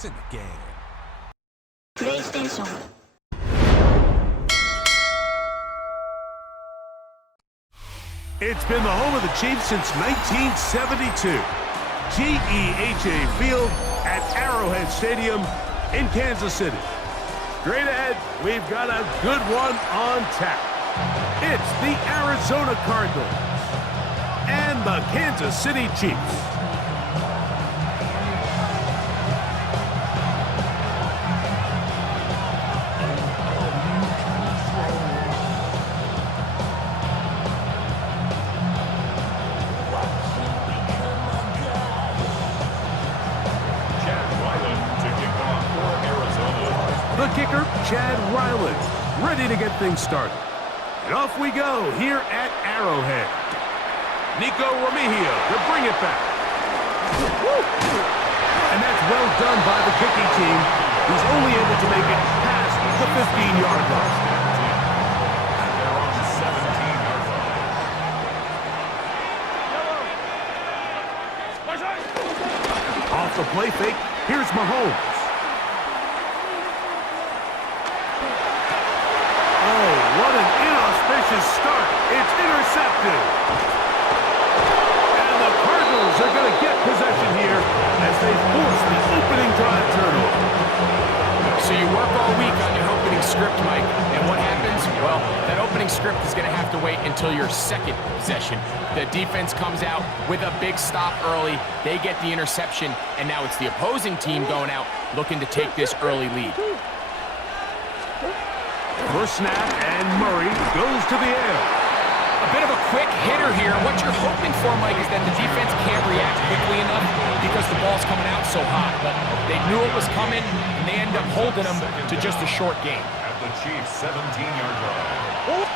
It's in the game. PlayStation. It's been the home of the Chiefs since 1972. GEHA Field at Arrowhead Stadium in Kansas City. Straight ahead, we've got a good one on tap. It's the Arizona Cardinals and the Kansas City Chiefs. The kicker, Chad Ryland, ready to get things started. And off we go here at Arrowhead. Nico Remigio to bring it back. And that's well done by the kicking team. He's only able to make it past the 15-yard line. Off the play fake, here's Mahomes. What an inauspicious start. It's intercepted. And the Cardinals are going to get possession here as they force the opening drive turnover. So you work all week on your opening script, Mike, and what happens? Well, that opening script is going to have to wait until your second possession. The defense comes out with a big stop early. They get the interception, and now it's the opposing team going out looking to take this early lead. First snap, and Murray goes to the air. A bit of a quick hitter here. What you're hoping for, Mike, is that the defense can't react quickly enough because the ball's coming out so hot. But they knew it was coming, and they end up holding them to just a short gain. At the Chiefs' 17-yard line.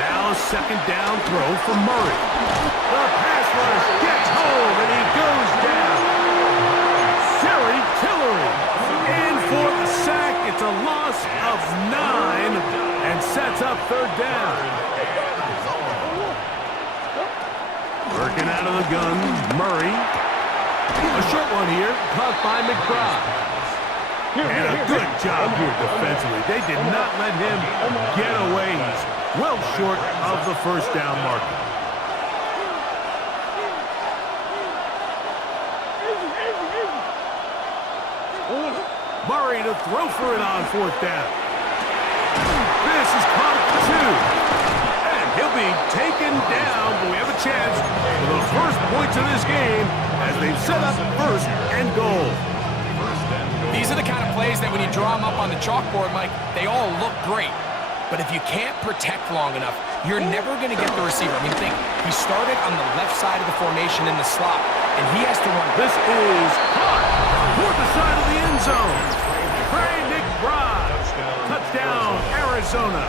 Now second down throw for Murray. The pass rush gets home, and he goes down. Jerry Tillery in for the sack. It's a loss of 9 and sets up third down. Working out of the gun, Murray. A short one here, caught by McBride. And a good job here defensively. They did not let him get away. He's well short of the first down marker. Murray to throw for it on fourth down. This is caught for 2. And he'll be taken down, but we have a chance for the first points of this game as they've set up first and goal. These are the kind of plays that when you draw them up on the chalkboard, Mike, they all look great. But if you can't protect long enough, you're never going to get the receiver. I mean, think, he started on the left side of the formation in the slot, and he has to run. This is caught toward the side of the end zone. Trey McBride. Touchdown, Arizona.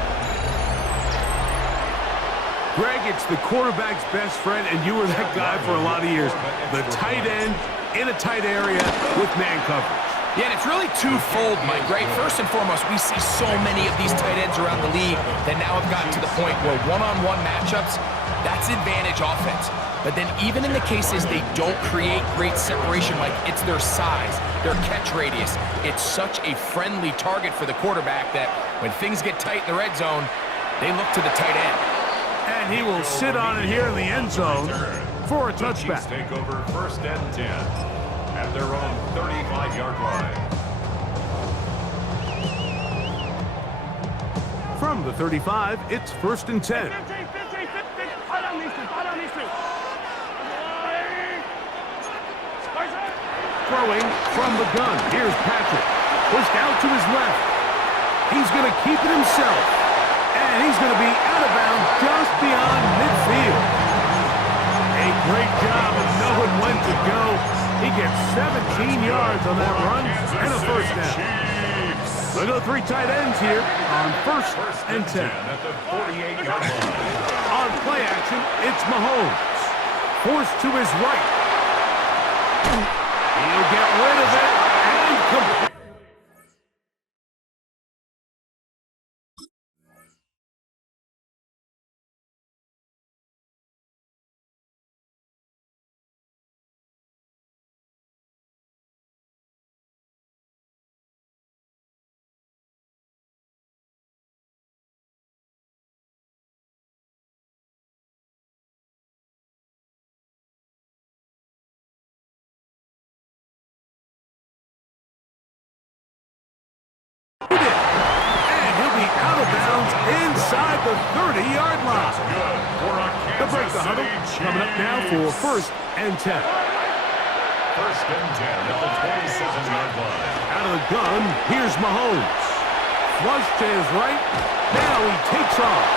Greg, it's the quarterback's best friend, and you were that guy for a lot of years. The tight end in a tight area with man coverage. Yeah, and it's really twofold, Mike, right? First and foremost, we see so many of these tight ends around the league that now have gotten to the point where one-on-one matchups, that's advantage offense. But then even in the cases they don't create great separation, Mike, it's their size, their catch radius. It's such a friendly target for the quarterback that when things get tight in the red zone, they look to the tight end. And he will sit on it here in the end zone for a touchback. Take over first and 10 at their own 35-yard line. From the 35, it's first and 10. Throwing from the gun. Here's Patrick. Pushed out to his left. He's going to keep it himself. And he's going to be out of bounds just beyond midfield. A great job of knowing when to go. He gets 17 yards on that run and a first down. We'll go 3 tight ends here on first and 10. At the 48-yard line. On play action, it's Mahomes. Forced to his right. He'll get rid of it and complete. inside the 30-yard line. Good for a To break the huddle, coming up now for 1st and 10. 1st and 10 at the 27-yard line. Out of the gun, here's Mahomes. Flush to his right. Now he takes off.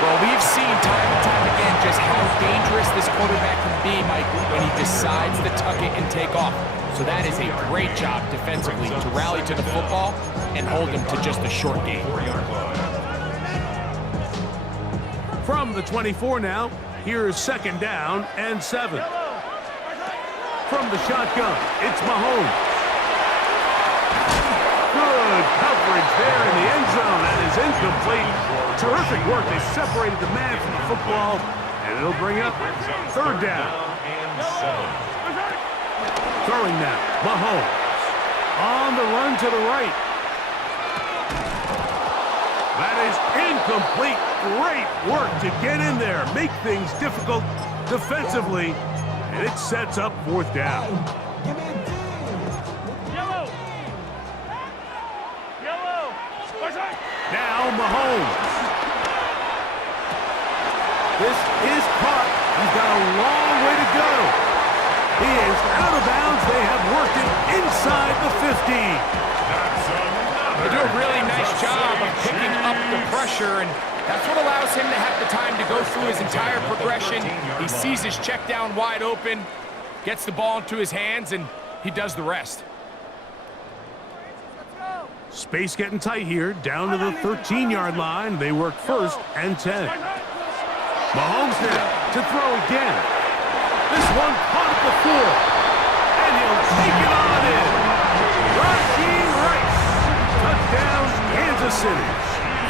Well, we've seen time and time again just how dangerous this quarterback can be, Mike, when he decides to tuck it and take off. So that is a great job defensively to rally to the football and hold him to just a short game. 4-yard line. From the 24 now, here's 2nd down and 7. From the shotgun, it's Mahomes. Good coverage there in the end zone. That is incomplete. Terrific work. They separated the man from the football, and it'll bring up 3rd down. And 7. Throwing now, Mahomes. On the run to the right. That is incomplete. Great work to get in there, make things difficult defensively, and it sets up 4th down. Now Mahomes. This is caught. He's got a long way to go. He is out of bounds. They have worked it inside the 50. They do a really nice job of picking up the pressure, and that's what allows him to have the time to go through his entire progression. He sees his check down wide open, gets the ball into his hands, and he does the rest. Space getting tight here, down to the 13-yard line. They work 1st and 10. Mahomes now to throw again. This one caught at the 4, and he'll take it on in. Rasheen Rice, touchdown, Kansas City.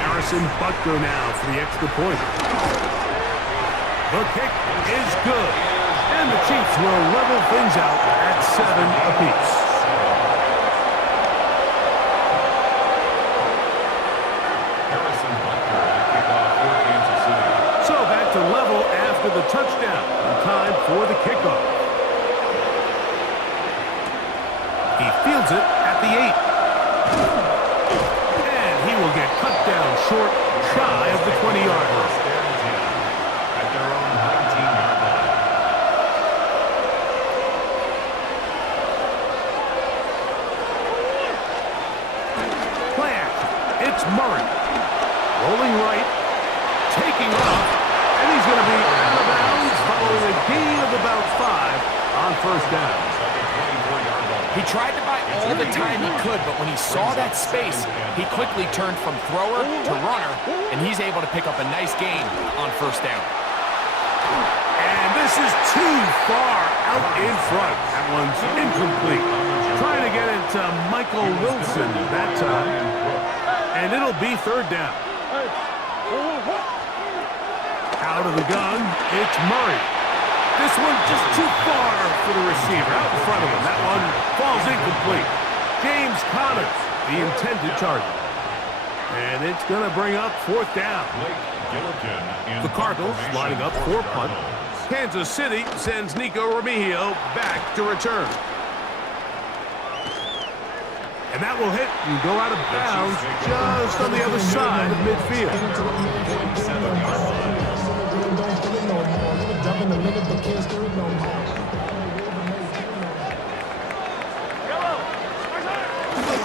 Harrison Butker now for the extra point. The kick is good, and the Chiefs will level things out at 7 apiece. To level after the touchdown, and time for the kickoff. He fields it at the 8. And he will get cut down short, shy of the 20-yard line. At their own 19-yard line. Play action. It's Murray. Rolling right, taking off. And he's going to be out of bounds following a gain of about 5 on 1st down. He tried to buy all the time he could, but when he saw that space, he quickly turned from thrower to runner, and he's able to pick up a nice gain on 1st down. And this is too far out in front. That one's incomplete. Trying to get it to Michael Wilson that time. And it'll be 3rd down. Out of the gun, it's Murray. This one just too far for the receiver. Out in front of him. That one falls incomplete. James Conner, the intended target. And it's going to bring up 4th down. The Cardinals lining up for punt. Kansas City sends Nico Remigio back to return. And that will hit and go out of bounds just on the other side of midfield.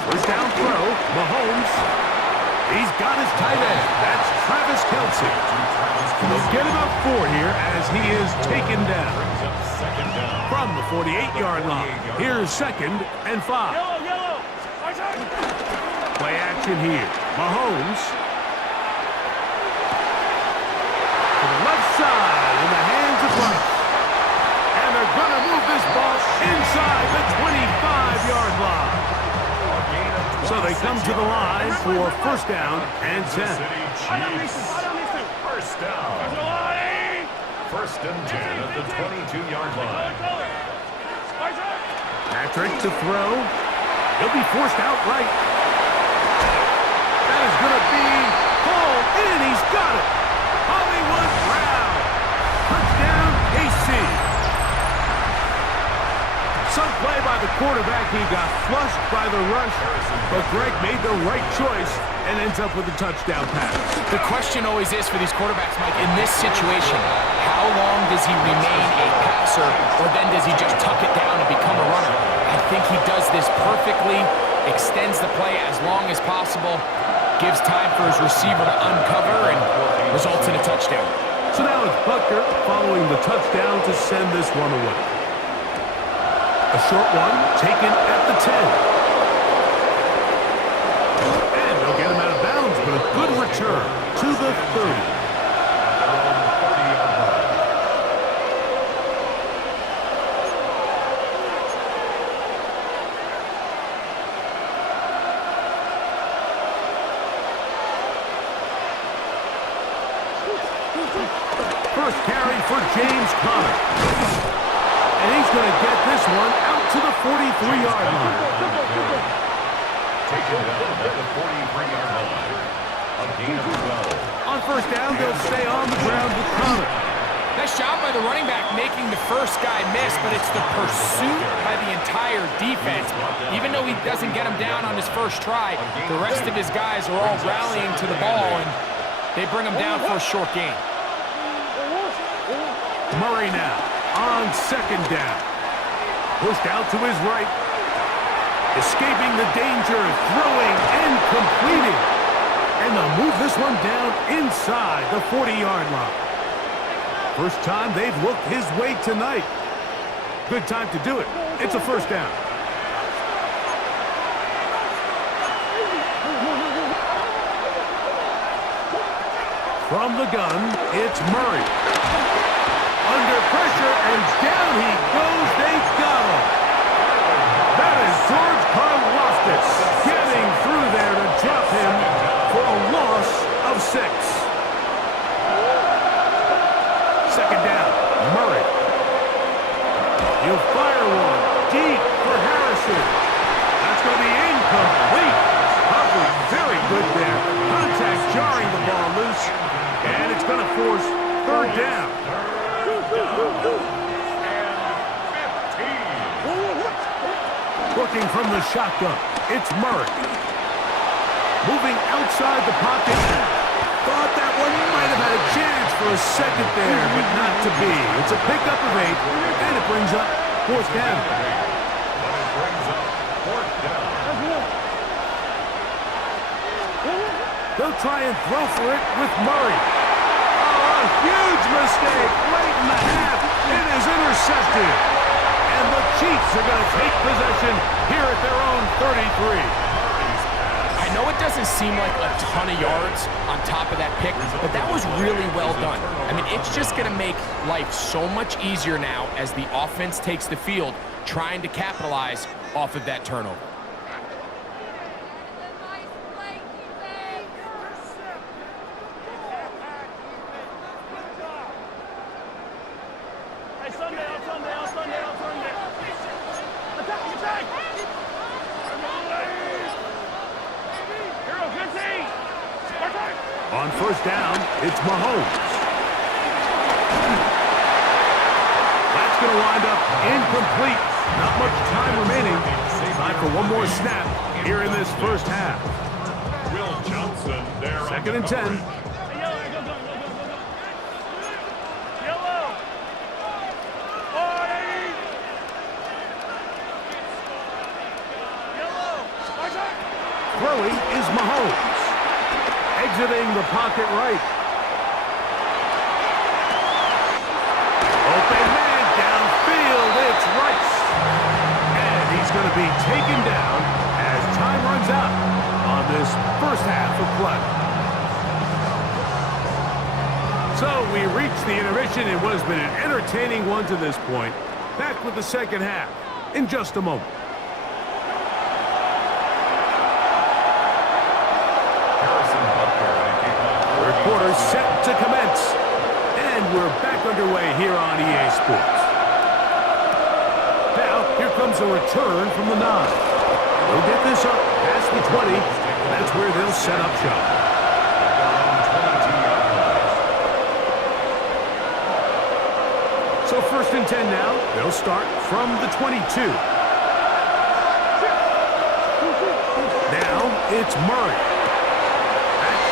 First down throw, Mahomes. He's got his tight end. That's Travis Kelce. They'll get him up 4 here as he is taken down. From the 48-yard line, here's 2nd and 5. Play action here. Mahomes. To the left side in the hands of Rice. And they're going to move this ball inside the 25-yard line. So they come to the line for 1st down and 10. 1st down. 1st and 10 at the 22-yard line. Patrick to throw. He'll be forced out right. That is going to be pulled in. He's got it. Hollywood Brown. Touchdown, KC. Some play by the quarterback. He got flushed by the rush, but Greg made the right choice and ends up with a touchdown pass. The question always is for these quarterbacks, Mike, in this situation, how long does he remain a passer, or then does he just tuck it down and become a runner? I think he does this perfectly, extends the play as long as possible, gives time for his receiver to uncover, and results in a touchdown. So now it's Butker following the touchdown to send this one away. A short one taken at the 10. And they'll get him out of bounds, but a good return to the 30. First carry for James Conner. And he's going to get this one out to the 43-yard line. Taken down at the 43-yard line. A gain of 12. On first down, they'll stay on the ground with Conner. Nice job by the running back making the first guy miss, but it's the pursuit by the entire defense. Even though he doesn't get him down on his first try, the rest of his guys are all rallying to the ball, and they bring him down for a short gain. Murray now on second down. Pushed out to his right. Escaping the danger, throwing and completing. And they'll move this one down inside the 40-yard line. First time they've looked his way tonight. Good time to do it. It's a first down. From the gun, it's Murray. Under pressure, and down he goes. They got him. That is George Karlaftis getting through there to drop him for a loss of 6. Second down, Murray. He'll fire one deep for Harrison. That's going to be incomplete. Probably very good there. Contact jarring the ball loose, and it's going to force third down. Looking from the shotgun, it's Murray. Moving outside the pocket. Thought that one might have had a chance for a second there, but not to be. It's a pickup of 8, and it brings up fourth down. They'll try and throw for it with Murray. Oh, a huge mistake late in the half. It is intercepted. And the Chiefs are going to take possession here at their own 33. I know it doesn't seem like a ton of yards on top of that pick, but that was really well done. I mean, it's just going to make life so much easier now as the offense takes the field, trying to capitalize off of that turnover. On first down, it's Mahomes. That's going to wind up incomplete. Not much time remaining. Time for one more snap here in this first half. Will Johnson there. Second and 10. Throwing is Mahomes. Exiting the pocket right. Open man downfield. It's Rice. And he's going to be taken down as time runs out on this first half of play. So we reach the intermission in what has been an entertaining one to this point. Back with the second half in just a moment. Quarters set to commence. And we're back underway here on EA Sports. Now, here comes a return from the 9. They'll get this up past the 20. And that's where they'll set up shop. So first and 10 now. They'll start from the 22. Now, it's Murray.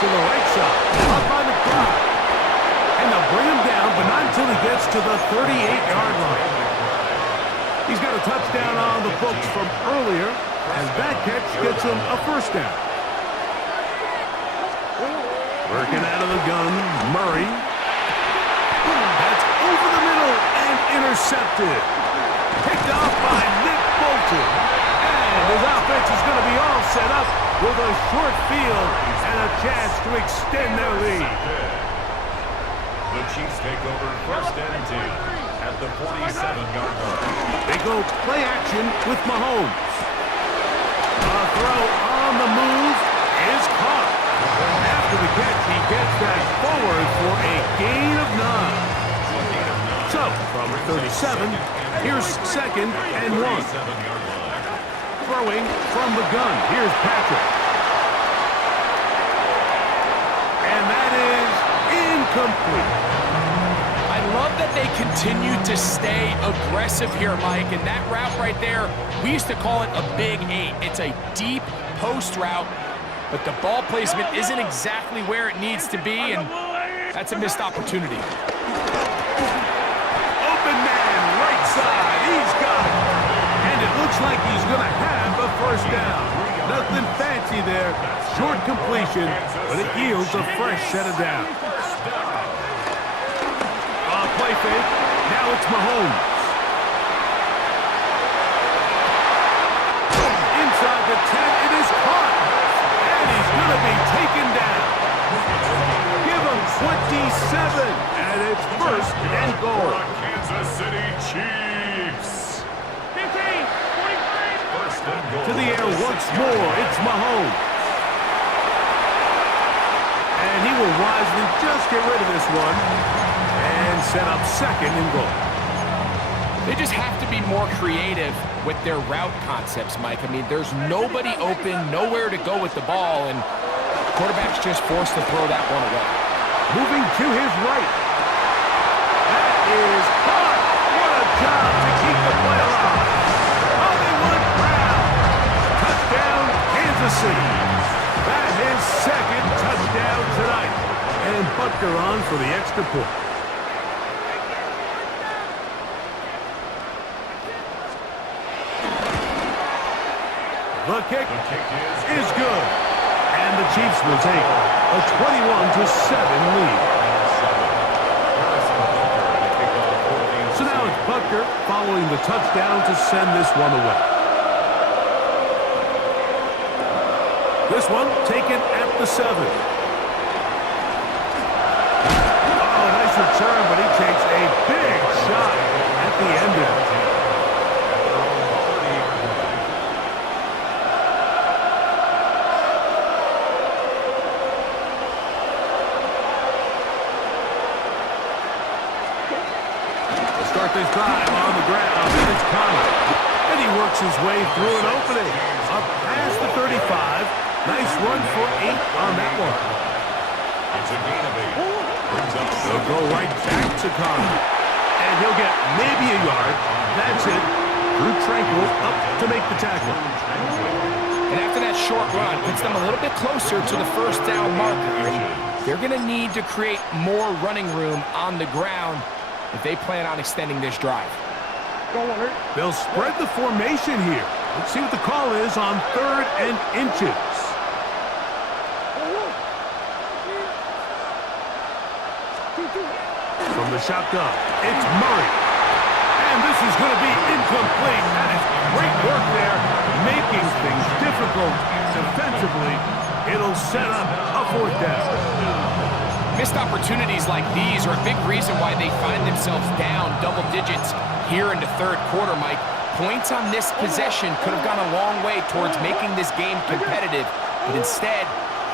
to the right side. Up on the clock. And they'll bring him down, but not until he gets to the 38-yard line. He's got a touchdown on the books from earlier, and that catch gets him a first down. Working out of the gun, Murray. That's over the middle and intercepted. Picked off by Nick Bolton. And his offense is going to be all set up with a short field and a chance to extend their lead. The Chiefs take over first and 10 at the 47-yard line. They go play action with Mahomes. A throw on the move is caught. After the catch, he gets that forward for a gain of 9. So, from 37, here's second and 1. Throwing from the gun, here's Patrick. And that is incomplete. I love that they continue to stay aggressive here, Mike, and that route right there, we used to call it a big 8. It's a deep post route, but the ball placement isn't exactly where it needs to be, and that's a missed opportunity. Open man, right side, he's got it. And it looks like he's going to have a first down. Nothing fancy there, short completion, but it yields a fresh set of downs. Play fake. Now it's Mahomes. Inside the 10, it is caught. And he's going to be taken down. Give him 27, and it's first and goal. Kansas City Chiefs. 15, 23. First and goal. To the air once more, it's Mahomes. And he will wisely just get rid of this one. And set up second and goal. They just have to be more creative with their route concepts, Mike. I mean, there's nobody open, nowhere to go with the ball, and quarterback's just forced to throw that one away. Moving to his right. That is caught. What a job to keep the play alive. Hollywood Brown. Touchdown, Kansas City. That is second touchdown tonight. And Butker on for the extra point. The kick is good. And the Chiefs will take a 21-7 lead. So now it's Butker following the touchdown to send this one away. This one taken at the 7. Oh, nice return, but he takes a big shot at the end of it. This drive on the ground, and it's Connor. And he works his way through an opening. Up past the 35. Nice run for 8 on that one. It's a gain of 8. They'll go right back to Connor. And he'll get maybe a yard. That's it. Drew Tranquil up to make the tackle. And after that short run, puts them a little bit closer to the first down marker. They're going to need to create more running room on the ground if they plan on extending this drive. They'll spread the formation here. Let's see what the call is on 3rd and inches. From the shotgun, it's Murray. And this is going to be incomplete. That is great work there, making things difficult defensively. It'll set up a 4th down. Missed opportunities like these are a big reason why they find themselves down double digits here in the 3rd quarter, Mike. Points on this possession could have gone a long way towards making this game competitive, but instead,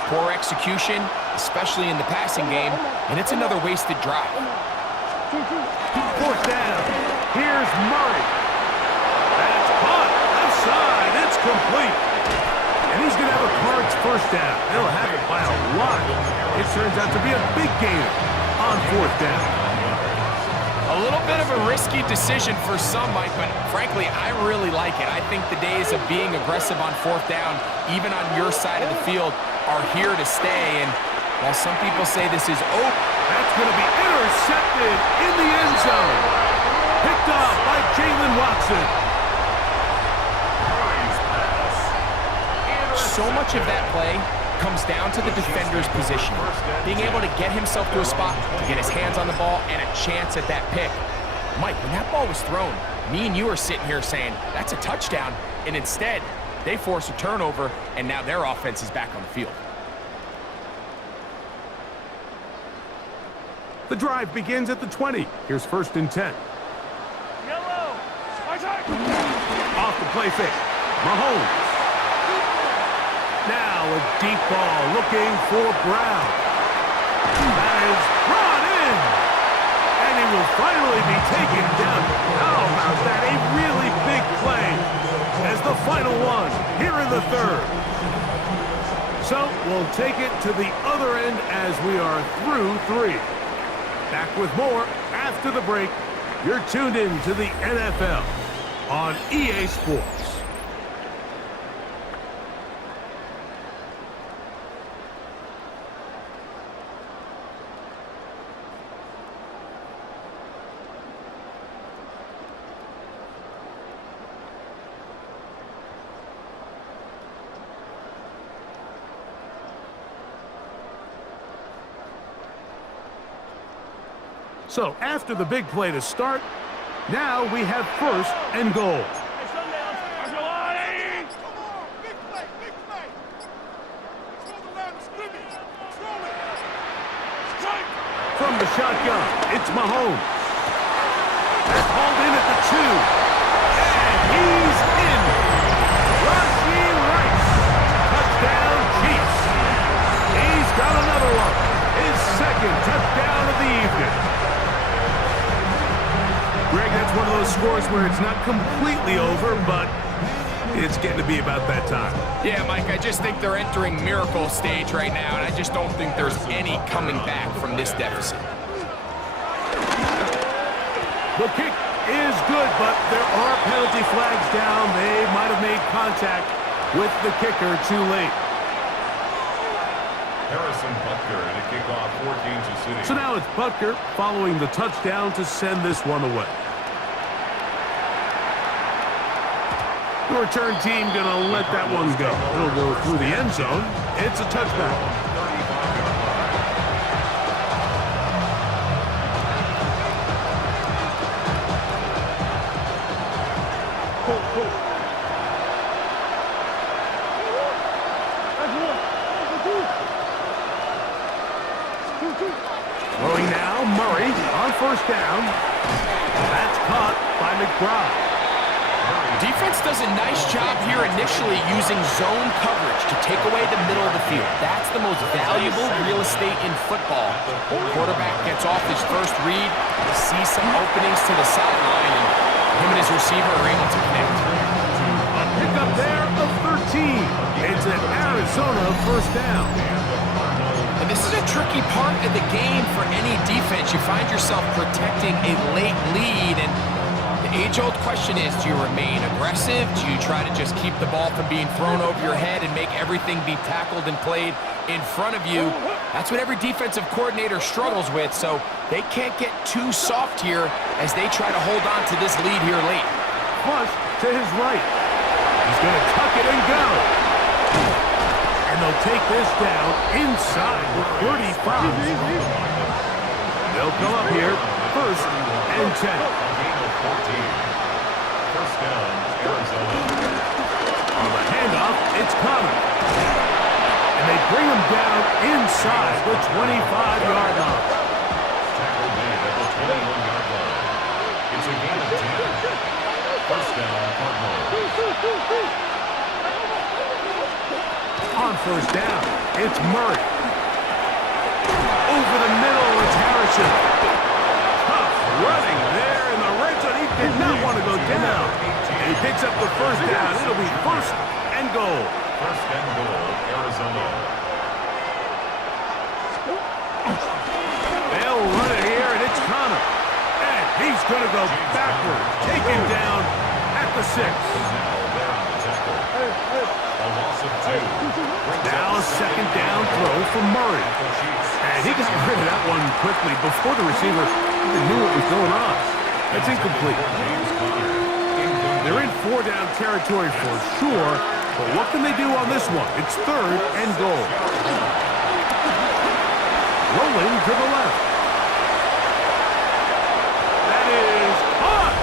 poor execution, especially in the passing game, and it's another wasted drive. 4th down. Here's Murray. That's caught. Left side. It's complete. And he's going to have a Cards first down. They'll have it by a lot. It turns out to be a big gainer on 4th down. A little bit of a risky decision for some, Mike, but frankly, I really like it. I think the days of being aggressive on 4th down, even on your side of the field, are here to stay. And While some people say this is over. That's going to be intercepted in the end zone. Picked off by Jalen Watson. So much of that play comes down to the defender's position. Being able to get himself to a spot, to get his hands on the ball, and a chance at that pick. Mike, when that ball was thrown, me and you are sitting here saying, that's a touchdown, and instead, they force a turnover, and now their offense is back on the field. The drive begins at the 20. Here's 1st and 10. Yellow. Off the play fake. Mahomes. Now a deep ball looking for Brown. That is brought in. And he will finally be taken down. How about that? A really big play as the final one here in the 3rd. So we'll take it to the other end as we are through 3. Back with more after the break. You're tuned in to the NFL on EA Sports. So after the big play to start, now we have 1st and goal. From the shotgun, it's Mahomes. That's hauled in at the 2. And he's in. Rashee Rice. Touchdown, Chiefs. He's got another one. His 2nd touchdown of the evening. Greg, that's one of those scores where it's not completely over, but it's getting to be about that time. Yeah, Mike, I just think they're entering miracle stage right now, and I just don't think there's any coming back from this deficit. The kick is good, but there are penalty flags down. They might have made contact with the kicker too late. Harrison Butker in a kickoff for Kansas City. So now it's Butker following the touchdown to send this one away. The return team going to let that one go. It'll go through the end zone. It's a touchback. Throwing now, Murray on 1st down. That's caught by McBride. Defense does a nice job here initially using zone coverage to take away the middle of the field. That's the most valuable real estate in football. Quarterback gets off his first read, sees some openings to the sideline, and him and his receiver are able to connect. A pickup there of 13. It's an Arizona 1st down. And this is a tricky part of the game for any defense. You find yourself protecting a late lead, and the age-old question is, do you remain aggressive? Do you try to just keep the ball from being thrown over your head and make everything be tackled and played in front of you? That's what every defensive coordinator struggles with, so they can't get too soft here as they try to hold on to this lead here late. Flush to his right. He's going to tuck it and go. And they'll take this down inside the 35. They'll come up here, 1st and 10. 1st down, Arizona. On the handoff, it's Connor. And they bring him down inside the 25-yard line. Tackle made at the 21-yard line. It's a gain of 10. 1st down, Cardinals. On 1st down, it's Murray. Over the middle, it's Harrison. Tough running there in the red zone. He did not want to go down. And he picks up the 1st down. It'll be 1st and goal. 1st and goal, Arizona. They'll run it here, and it's Connor. And he's going to go backwards. Taken down at the 6. Now they're on the tackle. A loss of 2. Down a second down throw for Murray. And he got rid of that one quickly before the receiver even knew what was going on. That's incomplete. They're in 4-down territory for sure, but what can they do on this one? It's 3rd and goal. Rolling to the left. That is caught!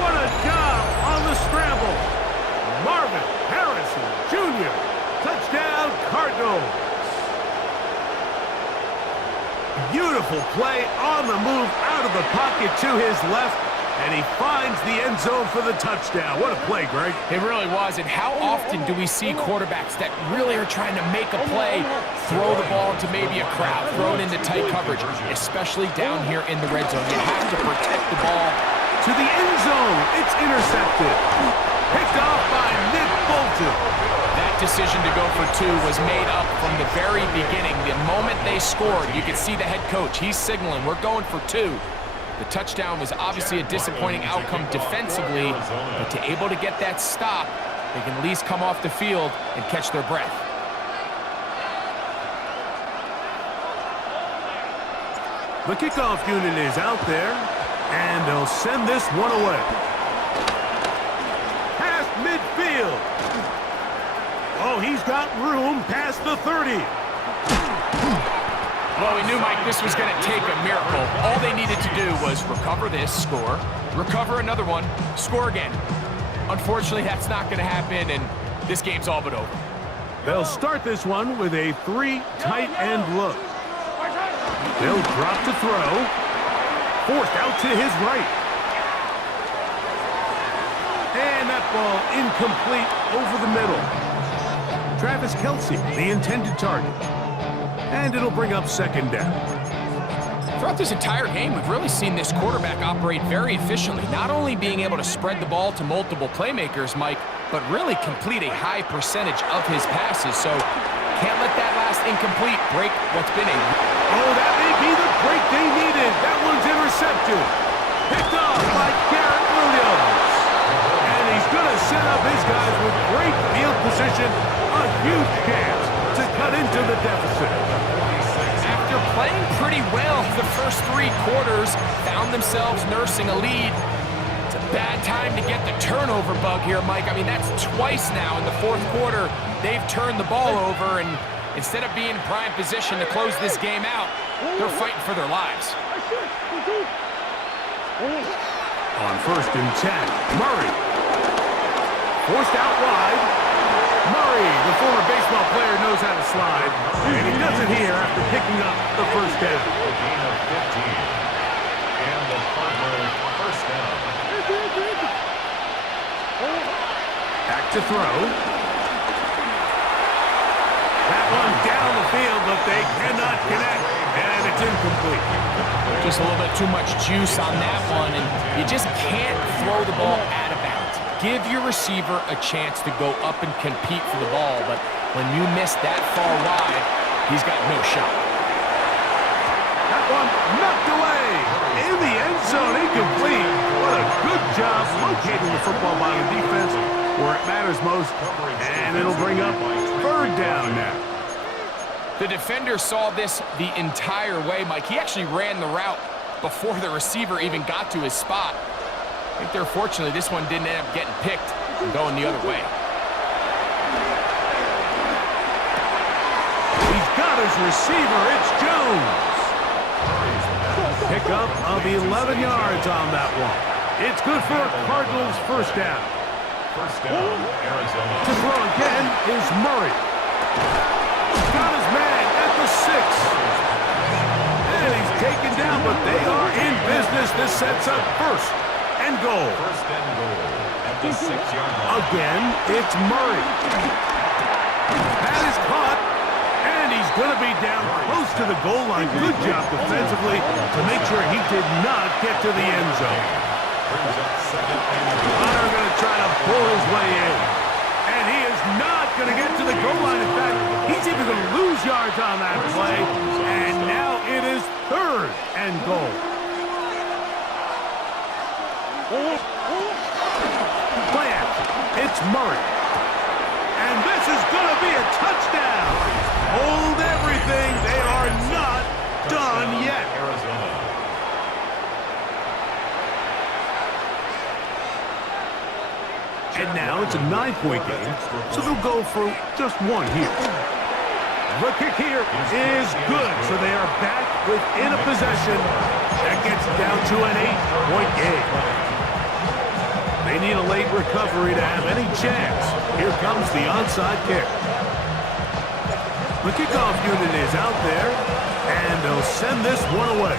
What a job on the scramble. Marvin Harrison Jr. Touchdown, Cardinals. Beautiful play on the move out of the pocket to his left, and he finds the end zone for the touchdown. What a play, Greg. It really was, and how often do we see quarterbacks that really are trying to make a play, throw the ball into maybe a crowd, throw it into tight coverage, especially down here in the red zone. You have to protect the ball. To the end zone, it's intercepted. Picked off by Nick Bolton. That decision to go for 2 was made up from the very beginning. The moment they scored, you could see the head coach. He's signaling, we're going for 2. The touchdown was obviously a disappointing outcome defensively, but to able to get that stop, they can at least come off the field and catch their breath. The kickoff unit is out there, and they'll send this one away. Past midfield. Oh, he's got room past the 30. Well, we knew, Mike, this was going to take a miracle. All they needed to do was recover this, score, recover another one, score again. Unfortunately, that's not going to happen, and this game's all but over. They'll start this one with a 3 tight end look. They'll drop to throw. Forced out to his right. And that ball incomplete over the middle. Travis Kelce, the intended target. And it'll bring up 2nd down. Throughout this entire game, we've really seen this quarterback operate very efficiently, not only being able to spread the ball to multiple playmakers, Mike, but really complete a high percentage of his passes. So can't let that last incomplete break what's been a... Oh, that may be the break they needed. That one's intercepted. Picked off by Garrett Williams. And he's going to set up his guys with great field position. A huge chance to cut into the deficit. After playing pretty well the first 3 quarters, found themselves nursing a lead. It's a bad time to get the turnover bug here, Mike. I mean, that's twice now in the 4th quarter. They've turned the ball over, and instead of being in prime position to close this game out, they're fighting for their lives. On 1st and 10, Murray. Forced out wide. Murray, the former baseball player, knows how to slide, and he does it here after picking up the 1st down. A gain of 15. And the Cardinals 1st down. Back to throw. That one down the field, but they cannot connect, and it's incomplete. Just a little bit too much juice on that one, and you just can't throw the ball out of bounds. Give your receiver a chance to go up and compete for the ball, but when you miss that far wide, he's got no shot. That one knocked away. In the end zone, incomplete. What a good job locating the football by the defense where it matters most, and it'll bring up 3rd down now. The defender saw this the entire way, Mike. He actually ran the route before the receiver even got to his spot. I think they're fortunately this one didn't end up getting picked and going the other way. He's got his receiver. It's Jones. Pickup of 11 yards on that one. It's good for a Cardinals 1st down. 1st down, Arizona. To throw again is Murray. Got his man at the 6. And he's taken down, but they are in business. This sets up 1st and goal. 1st and goal at the 6-yard line. Again, it's Murray. That is caught, and he's going to be down close to the goal line. Good job defensively to make sure he did not get to the end zone. Brings up 2nd and goal. Connor going to try to pull his way in, and he is not going to get to the goal line. In fact, he's even going to lose yards on that play, and now it is 3rd and goal. Play action. It's Murray. And this is going to be a touchdown. hold everything. They are not done yet. Arizona. And now it's a 9-point game, so they'll go for just one here. The kick here is good, so they are back within a possession. That gets down to an 8-point game. They need a late recovery to have any chance. Here comes the onside kick. The kickoff unit is out there, and they'll send this one away.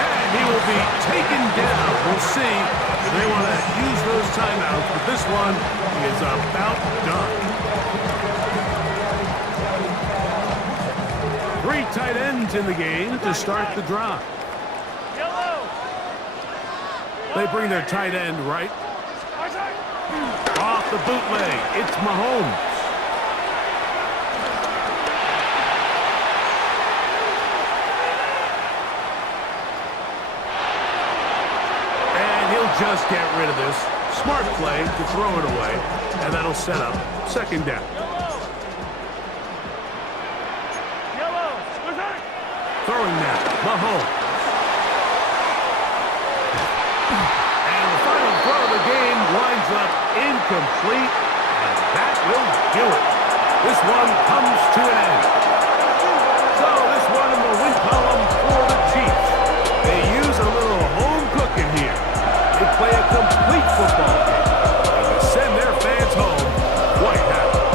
And he will be taken down. We'll see if they want to use those timeouts, but this one is about done. 3 tight ends in the game to start the drive. Yellow. They bring their tight end right. Off the bootleg, it's Mahomes. And he'll just get rid of this. Smart play to throw it away, and that'll set up second down. Throwing now, Mahomes. And the final throw of the game winds up incomplete, and that will do it. This one comes to an end. So this one in the win column for the Chiefs. They use a little home cooking here. They play a complete football game, and they send their fans home quite happy.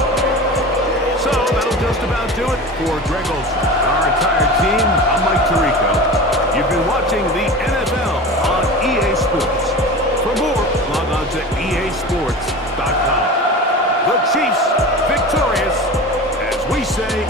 So that'll just about do it for Greg Olsen. Our entire team, I'm Mike Tirico. You've been watching the NFL on EA Sports. For more, log on to easports.com. The Chiefs victorious, as we say,